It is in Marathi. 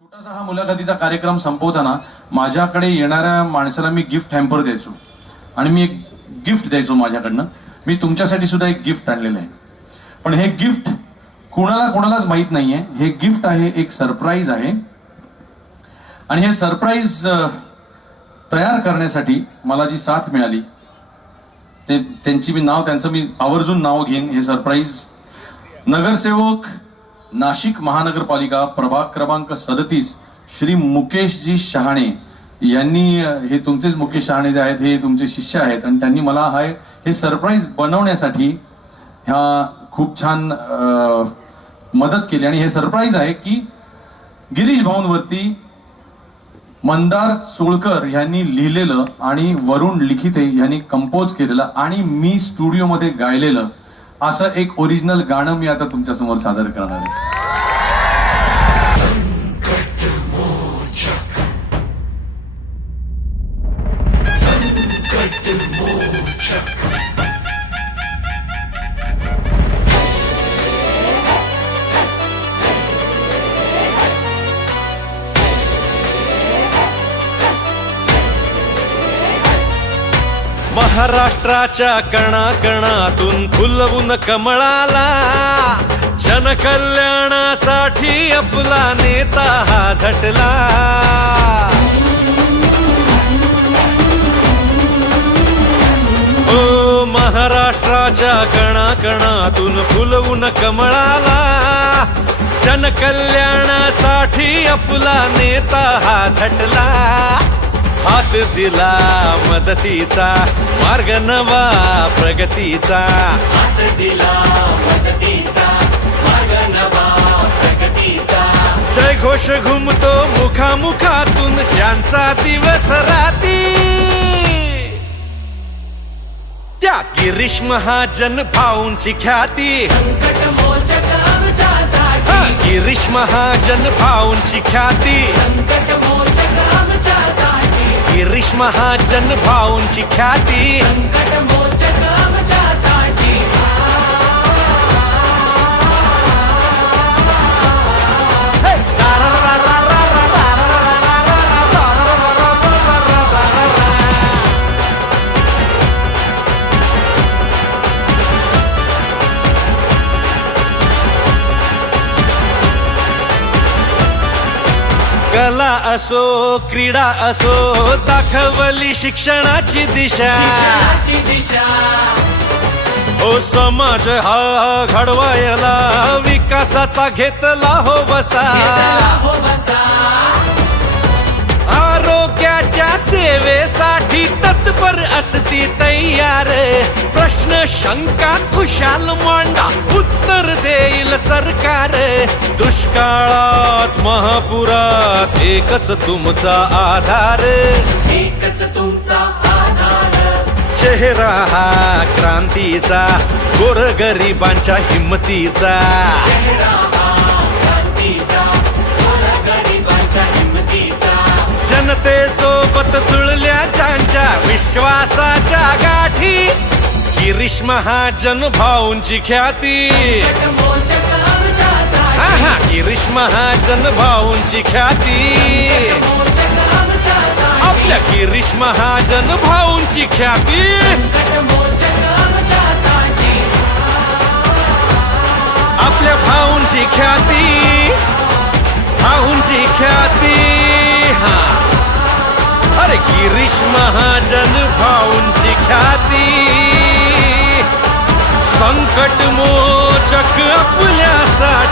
छोटासा हा मुलाखतीचा कार्यक्रम संपवताना माझ्याकडे येणाऱ्या माणसाला मी गिफ्ट हॅम्पर द्यायचो. आणि मी एक गिफ्ट द्यायचो माझ्याकडनं. मी तुमच्यासाठी सुद्धा एक गिफ्ट आणलेलं आहे. पण हे गिफ्ट कुणाला कोणालाच माहीत नाहीये. हे गिफ्ट आहे एक सरप्राईज आहे. आणि हे सरप्राईज तयार करण्यासाठी मला जी साथ मिळाली ते त्यांची मी नाव त्यांचं मी आवर्जून नाव घेईन. हे सरप्राईज नगरसेवक नाशिक महानगरपालिका प्रभाग क्रमांक सदतीस श्री मुकेशजी शहाणे. यांनी हे तुमचेच मुकेश शहाणे जे आहेत हे तुमचे शिष्य आहेत. आणि त्यांनी मला हा हे सरप्राईज बनवण्यासाठी ह्या खूप छान मदत केली. आणि हे सरप्राईज आहे की गिरीश भाऊंवरती मंदार सोळकर यांनी लिहिलेलं आणि वरुण लिखिते यांनी कंपोज केलेलं आणि मी स्टुडिओमध्ये गायलेलं असं एक ओरिजिनल गाणं मी आता तुमच्यासमोर सादर करणार आहे. महाराष्ट्राच्या कणाकणातून फुलवून कमळाला जनकल्याणासाठी आपला नेता हा झटला. ओ महाराष्ट्राच्या कणाकणातून फुलवून कमळाला जनकल्याणासाठी आपला नेता हा झटला. हात दिला मदतीचा मार्ग नवा प्रगतीचा. हात दिला मदतीचा मार्ग नवा प्रगतीचा. जय घोष घुमतो मुखामुखातून ज्यांचा दिवस राती. त्या गिरीश महाजन भाऊंची ख्याती. गिरीश महाजन भाऊंची ख्याती. संकट मोचक आमच्यासाठी. गिरीश महाजन भाऊंची ख्याती कला असो क्रीडा असो दाखवली शिक्षणाची दिशा. हो समाज हा घडवायला विकासाचा घेतला हो बसा हो आरोग्याच्या सेवेसाठी तत्पर असती तयार. प्रश्न शंका खुशाल मांडा उत्तर देईल सरकार. दुष्काळात महापुरात एकच तुमचा आधार. एकच तुमचा आधार. चेहरा हा क्रांतीचा हिमतीचा. हा क्रांतीचा गोरगरिबांच्या हिमतीचा. जनतेसोबत जुळल्या ज्यांच्या विश्वासाच्या गाठी गिरीश महाजन भाऊंची ख्याती. गिरीश महाजन भाऊंची ख्याती. आपल्या गिरीश महाजन भाऊंची ख्याती. आपल्या भाऊंची ख्याती भाऊंची ख्याती. हा. अरे गिरीश महाजन भाऊंची ख्याती. संकट मोचक आपल्यासाठी